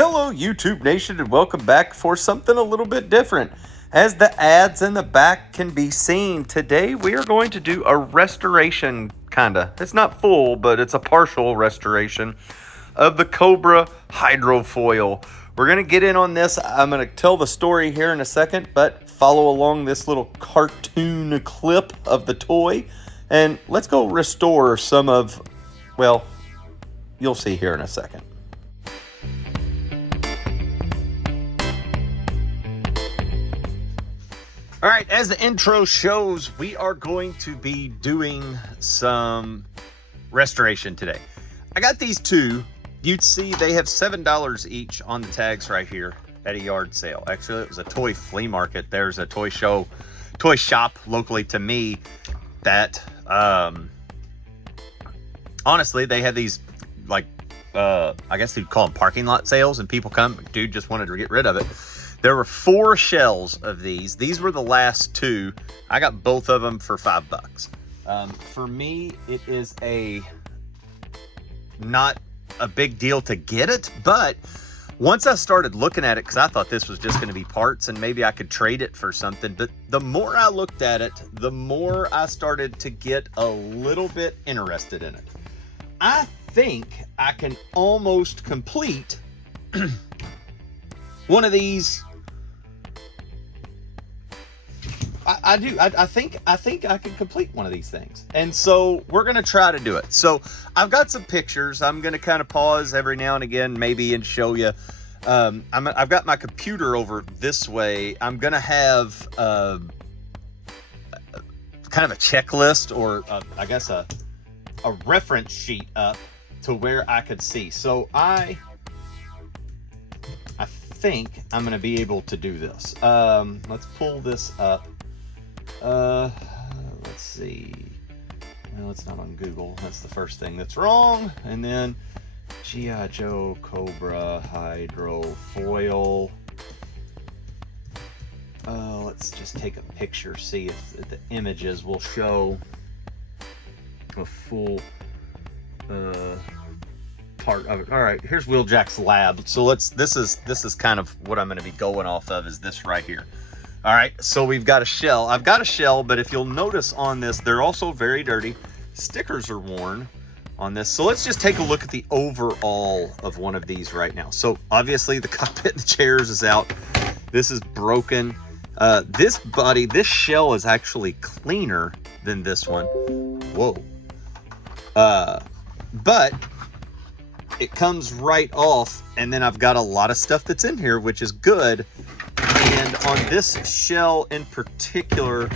Hello, YouTube Nation, and welcome back for something a little bit different. As the ads in the back can be seen, today we are going to do a restoration, kinda. It's not full, but it's a partial restoration of the Cobra Hydrofoil. We're going to get in on this. I'm going to tell the story here in a second, but follow along this little cartoon clip of the toy, and let's go restore some of, well, you'll see here in a second. All right, as the intro shows, we are going to be doing some restoration today. I got these two. You'd see they have $7 each on the tags right here at a yard sale. Actually, it was a toy flea market. There's a toy shop locally to me that, honestly, they had these, like, I guess you'd call them parking lot sales, and people come, dude just wanted to get rid of it. There were 4 shells of these. These were the last 2. I got both of them for $5. For me, it is not a big deal to get it, but once I started looking at it, because I thought this was just going to be parts and maybe I could trade it for something, but the more I looked at it, the more I started to get a little bit interested in it. I think I can almost complete one of these. I think I can complete one of these things. And so we're going to try to do it. So I've got some pictures. I'm going to kind of pause every now and again, maybe, and show you. I've got my computer over this way. I'm going to have kind of a checklist, or I guess a reference sheet up to where I could see. So I think I'm going to be able to do this. Let's pull this up. Let's see. Well, it's not on Google. That's the first thing that's wrong. And then Gijoe Cobra Hydrofoil. Let's just take a picture, see if the images will show a full part of it. All right, here's Wheeljack's lab. So this is kind of what I'm going to be going off of, is this right here. All right, so we've got a shell. I've got a shell, but if you'll notice on this, they're also very dirty. Stickers are worn on this. So let's just take a look at the overall of one of these right now. So obviously the cockpit and the chairs is out. This is broken. This shell is actually cleaner than this one. Whoa. But it comes right off, and then I've got a lot of stuff that's in here, which is good. And on this shell in particular,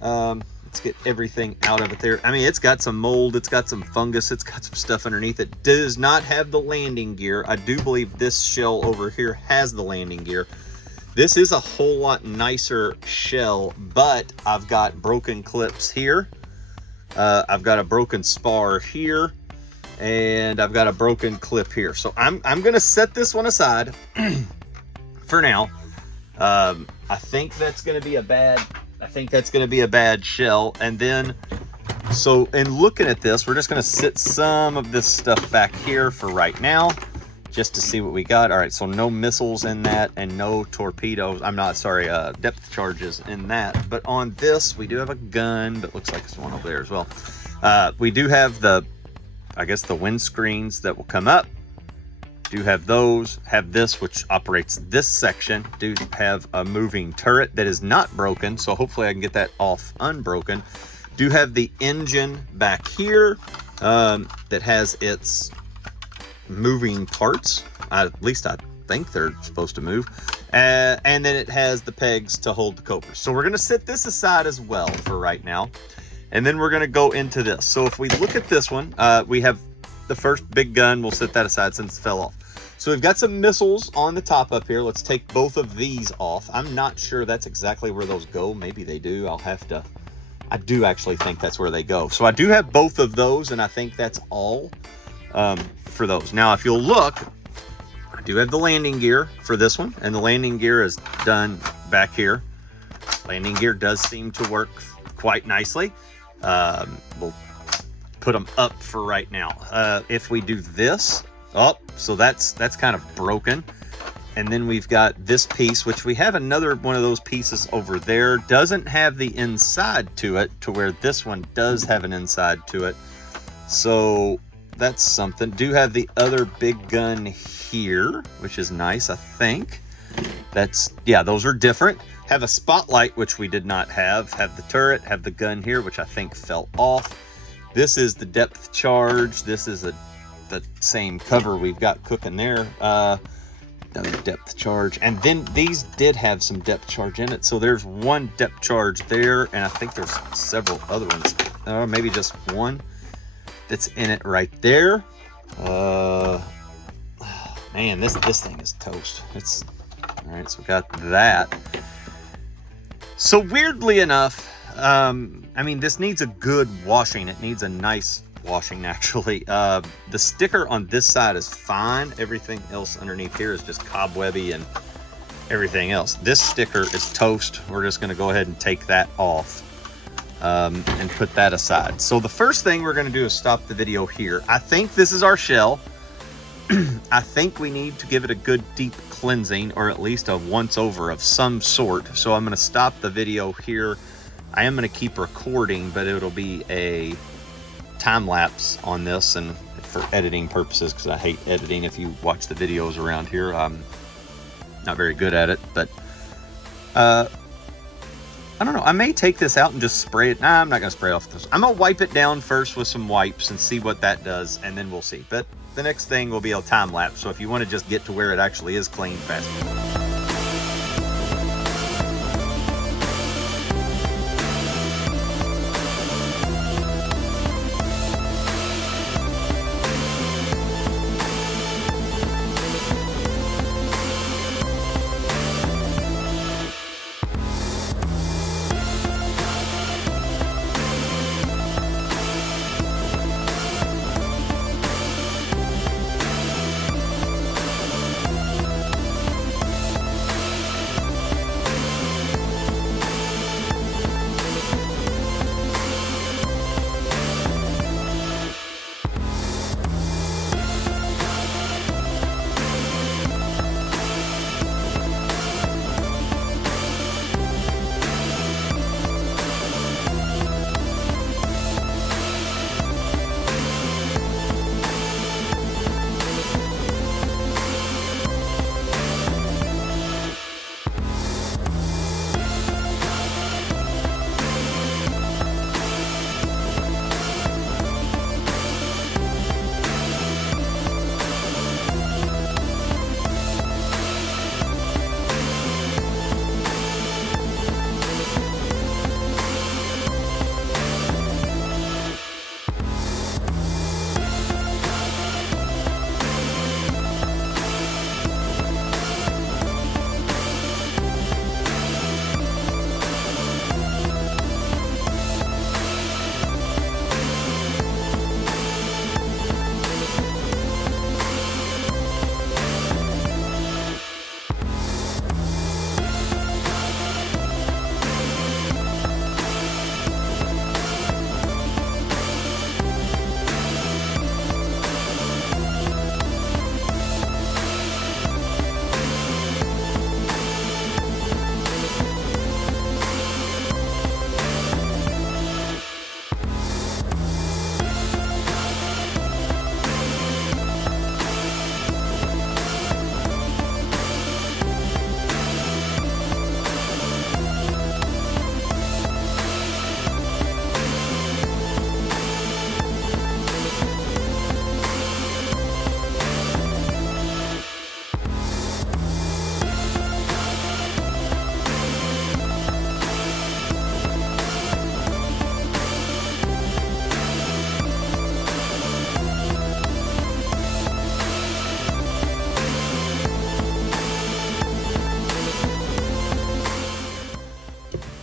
let's get everything out of it there. I mean, it's got some mold, it's got some fungus, it's got some stuff underneath. It does not have the landing gear. I do believe this shell over here has the landing gear. This is a whole lot nicer shell, but I've got broken clips here. I've got a broken spar here, and I've got a broken clip here. So I'm gonna set this one aside for now. I think that's going to be a bad shell. And then, so in looking at this, we're just going to sit some of this stuff back here for right now, just to see what we got. All right, so no missiles in that, and no torpedoes. Depth charges in that. But on this, we do have a gun, but looks like there's one over there as well. We do have the windscreens that will come up. Do have those, have this, which operates this section. Do have a moving turret that is not broken, so hopefully I can get that off unbroken. Do have the engine back here that has its moving parts. At least I think they're supposed to move. And then it has the pegs to hold the Cobra. So we're gonna set this aside as well for right now. And then we're gonna go into this. So if we look at this one, we have the first big gun. We'll set that aside since it fell off. So we've got some missiles on the top up here. Let's take both of these off. I'm not sure that's exactly where those go. Maybe they do. I do actually think that's where they go. So I do have both of those, and I think that's all for those. Now, if you'll look, I do have the landing gear for this one, and the landing gear is done back here. Landing gear does seem to work quite nicely. We'll put them up for right now. If we do this, Oh, so that's kind of broken. And then we've got this piece, which we have another one of those pieces over there. Doesn't have the inside to it, to where this one does have an inside to it. So that's something. Do have the other big gun here, which is nice, I think. That's, yeah, those are different. Have a spotlight, which we did not have. Have the turret, have the gun here, which I think fell off. This is the depth charge. This is the same cover we've got cooking there. Another depth charge. And then these did have some depth charge in it. So there's one depth charge there, and I think there's several other ones. Maybe just one that's in it right there. Man, this thing is toast. It's all right. So we got that. So weirdly enough, I mean, this needs a good washing. It needs a nice washing, actually. The sticker on this side is fine. Everything else underneath here is just cobwebby and everything else. This sticker is toast. We're just going to go ahead and take that off and put that aside. So the first thing we're going to do is stop the video here. I think this is our shell. I think we need to give it a good deep cleansing, or at least a once over of some sort. So I'm going to stop the video here. I am going to keep recording, but it'll be a time lapse on this and for editing purposes, because I hate editing. If you watch the videos around here, I'm not very good at it, but I don't know. I may take this out and just spray it. Nah, I'm not going to spray off this. I'm going to wipe it down first with some wipes and see what that does, and then we'll see. But the next thing will be a time lapse. So if you want to just get to where it actually is clean, fast forward.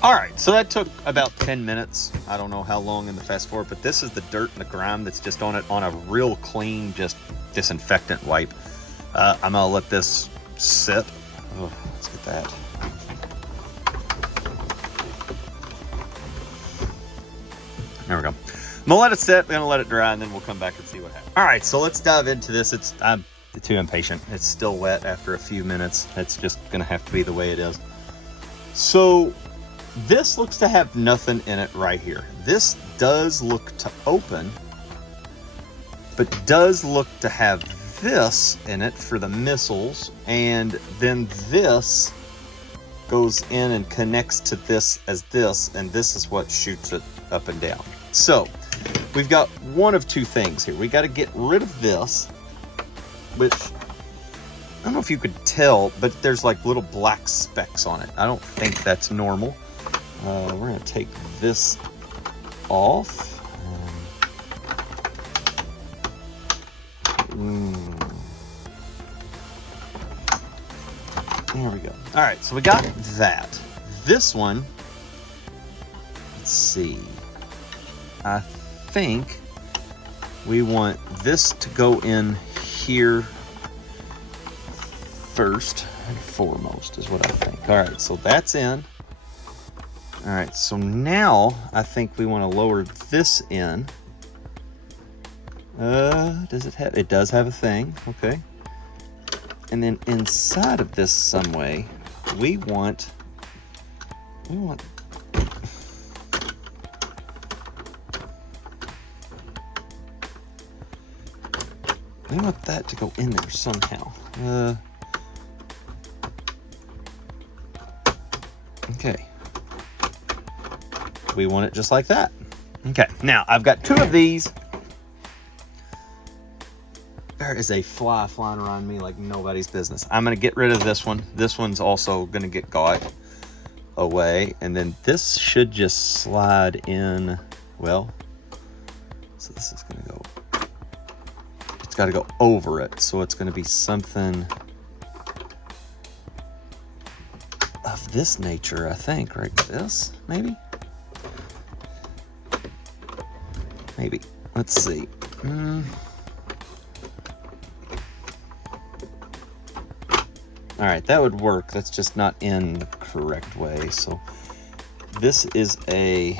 All right, so that took about 10 minutes. I don't know how long in the fast forward, but this is the dirt and the grime that's just on it on a real clean, just disinfectant wipe. I'm gonna let this sit. Oh, let's get that. There we go. gonna let it sit, we're gonna let it dry, and then we'll come back and see what happens. All right, so let's dive into this. I'm too impatient. It's still wet after a few minutes. It's just gonna have to be the way it is. So this looks to have nothing in it right here. This does look to open, but does look to have this in it for the missiles, and then this goes in and connects to this as this, and this is what shoots it up and down. So we've got one of two things here. We got to get rid of this, which I don't know if you could tell, but there's like little black specks on it. I don't think that's normal. We're going to take this off. There we go. All right, so we got that. This one, let's see. I think we want this to go in here first and foremost is what I think. All right, so that's in. All right, so now I think we want to lower this in. Does it have? It does have a thing. Okay. And then inside of this some way, we want we want that to go in there somehow. Okay. We want it just like that. Okay, now I've got two of these. There is a fly flying around me like nobody's business. I'm gonna get rid of this one. This one's also gonna get got away. And then this should just slide in, well, so this is gonna go, it's gotta go over it. So it's gonna be something of this nature, I think, right? This, maybe? Maybe, let's see. All right, that would work. That's just not in the correct way. So this is a,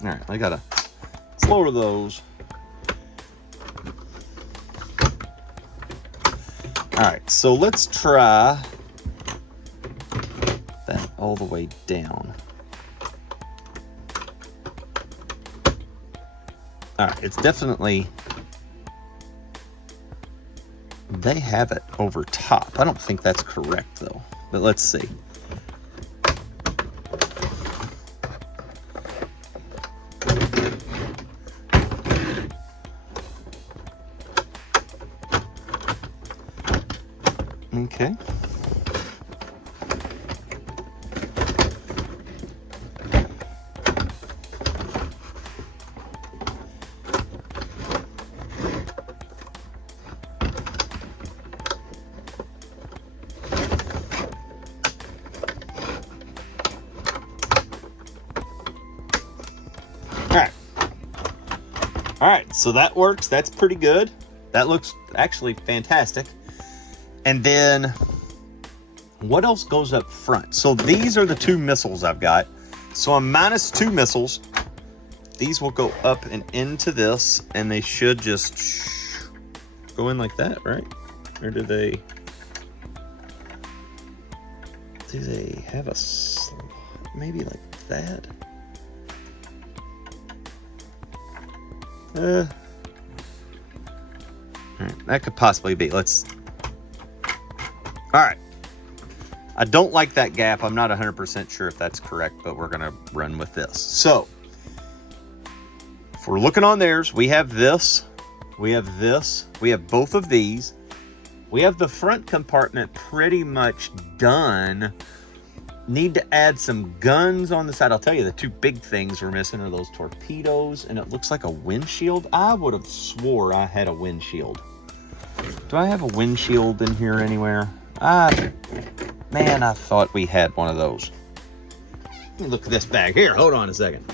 all right, I gotta lower those. All right, so let's try that all the way down. All right, it's definitely, they have it over top. I don't think that's correct though, but let's see. Okay. All right, so that works. That's pretty good. That looks actually fantastic. And then what else goes up front? So these are the two missiles I've got. So I'm minus 2 missiles. These will go up and into this, and they should just go in like that, right? Or do they have a slot? Maybe like that? All right, that could possibly be. Let's. All right. I don't like that gap. I'm not 100% sure if that's correct, but we're gonna run with this. So, if we're looking on theirs, we have this, we have this, we have both of these. We have the front compartment pretty much done. Need to add some guns on the side. I'll tell you, the two big things we're missing are those torpedoes, and it looks like a windshield. I would have swore I had a windshield. Do I have a windshield in here anywhere? Man, I thought we had one of those. Let me look at this bag here. Hold on a second.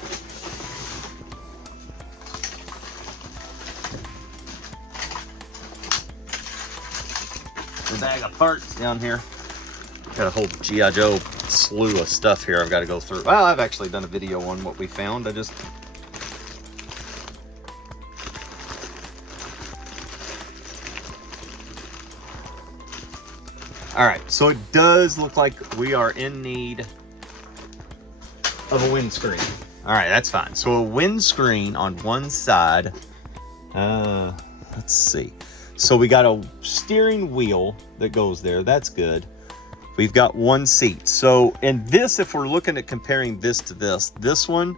the bag of parts down here. Got a whole Gijoe slew of stuff here I've got to go through. Well, I've actually done a video on what we found. All right, so it does look like we are in need of a windscreen. All right, that's fine. So a windscreen on one side. Let's see. So we got a steering wheel that goes there. That's good. We've got one seat. So in this, if we're looking at comparing this to this one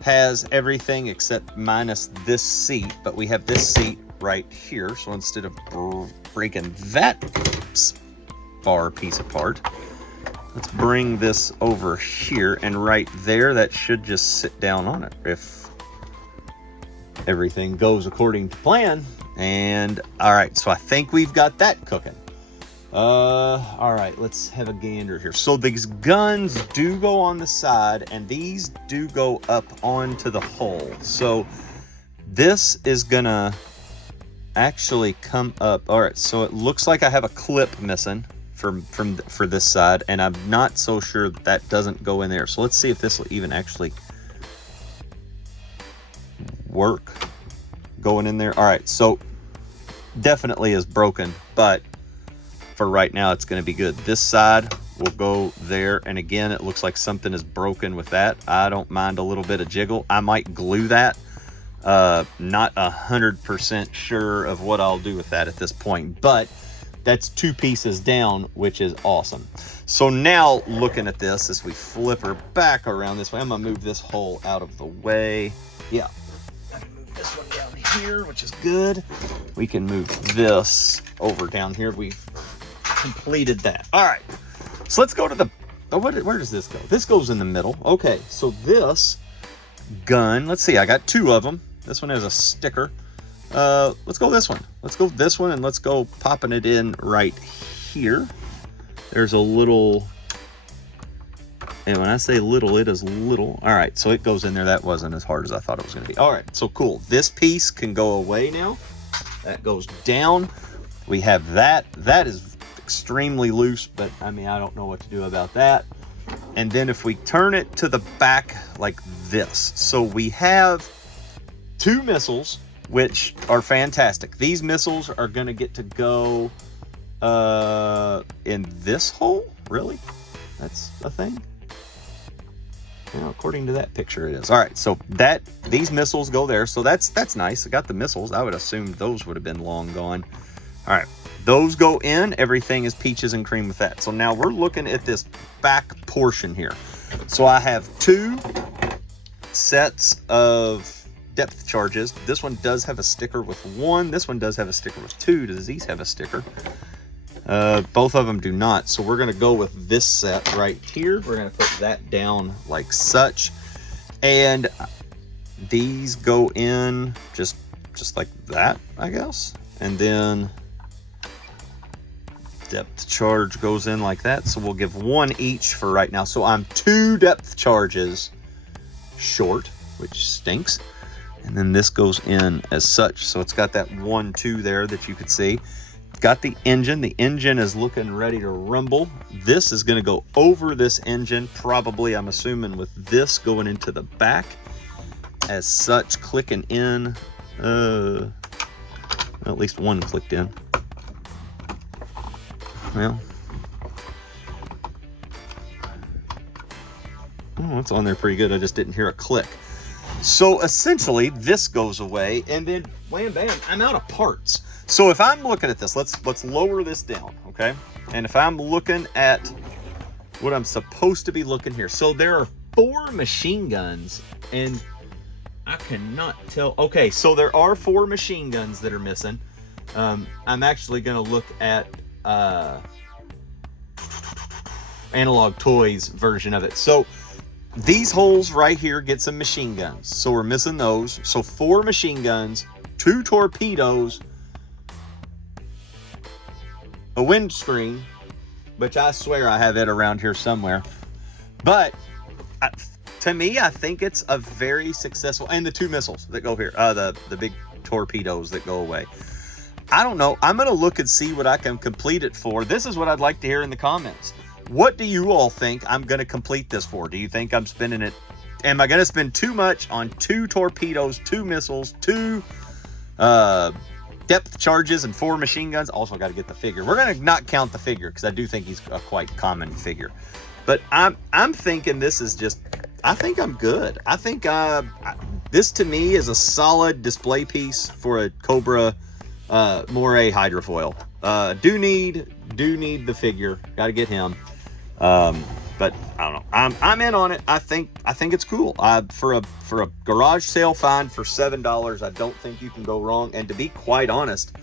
has everything except minus this seat, but we have this seat right here. So instead of breaking that bar piece apart, let's bring this over here, and right there, that should just sit down on it if everything goes according to plan. And all right, so I think we've got that cooking. All right, let's have a gander here. So these guns do go on the side, and these do go up onto the hull. So this is gonna actually come up. All right, so it looks like I have a clip missing for this side, and I'm not so sure that doesn't go in there. So let's see if this will even actually work going in there. All right, so definitely is broken, but for right now it's going to be good. This side will go there, and again, it looks like something is broken with that. I don't mind a little bit of jiggle. I might glue that. Not 100% sure of what I'll do with that at this point, but that's two pieces down, which is awesome. So now looking at this, as we flip her back around this way, I'm gonna move this hole out of the way. Yeah, I can move this one down here, which is good. We can move this over down here. We've completed that. All right, so let's go to the, where does this go? This goes in the middle. Okay, so this gun, let's see, I got two of them. This one has a sticker. Let's go this one. Let's go this one, and let's go popping it in right here. There's a little, and when I say little, it is little. All right, so it goes in there. That wasn't as hard as I thought it was going to be. All right, so cool. This piece can go away now. That goes down. We have that. That is extremely loose, but I mean, I don't know what to do about that. And then if we turn it to the back like this, so we have two missiles, which are fantastic. These missiles are going to get to go in this hole. Really? That's a thing? Yeah, according to that picture, it is. All right, so these missiles go there. So that's nice. I got the missiles. I would assume those would have been long gone. All right, those go in. Everything is peaches and cream with that. So now we're looking at this back portion here. So I have two sets of depth charges. This one does have a sticker with one. This one does have a sticker with two. Does these have a sticker? Both of them do not. So we're going to go with this set right here. We're going to put that down like such. And these go in just like that, I guess. And then depth charge goes in like that. So we'll give one each for right now. So I'm two depth charges short, which stinks. And then this goes in as such. So it's got that 1, 2 there that you could see. Got the engine. The engine is looking ready to rumble. This is going to go over this engine, probably, I'm assuming, with this going into the back as such, clicking in. At least one clicked in. Well, oh, it's on there pretty good. I just didn't hear a click. So essentially, this goes away, and then wham bam, I'm out of parts. So if I'm looking at this, let's lower this down, okay? And if I'm looking at what I'm supposed to be looking here, so there are 4 machine guns, and I cannot tell. Okay, so there are 4 machine guns that are missing. I'm actually going to look at Analog Toys version of it. So these holes right here get some machine guns. So we're missing those. So 4 machine guns, 2 torpedoes, a windscreen, which I swear I have it around here somewhere. But to me, I think it's a very successful, and the 2 missiles that go here, the big torpedoes that go away. I don't know. I'm going to look and see what I can complete it for. This is what I'd like to hear in the comments. What do you all think I'm going to complete this for? Do you think I'm spending it? Am I going to spend too much on 2 torpedoes, 2 missiles, 2 depth charges, and 4 machine guns? Also, got to get the figure. We're going to not count the figure because I do think he's a quite common figure. But I'm thinking this is just, I think I'm good. I think this to me is a solid display piece for a Cobra Moray hydrofoil. Do need the figure. Got to get him. But I don't know. I'm in on it. I think it's cool. For a garage sale find for $7, I don't think you can go wrong. And to be quite honest,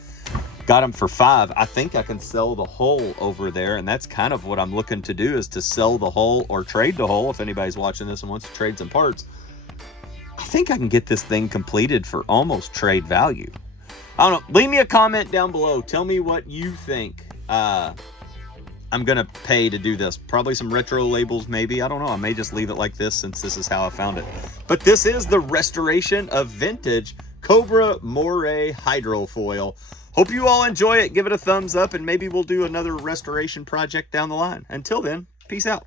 got him for $5. I think I can sell the hull over there, and that's kind of what I'm looking to do, is to sell the hull or trade the hull. If anybody's watching this and wants to trade some parts, I think I can get this thing completed for almost trade value. I don't know. Leave me a comment down below. Tell me what you think I'm gonna pay to do this. Probably some retro labels, maybe. I don't know. I may just leave it like this since this is how I found it. But this is the restoration of vintage Cobra Moray hydrofoil. Hope you all enjoy it. Give it a thumbs up, and maybe we'll do another restoration project down the line. Until then, peace out.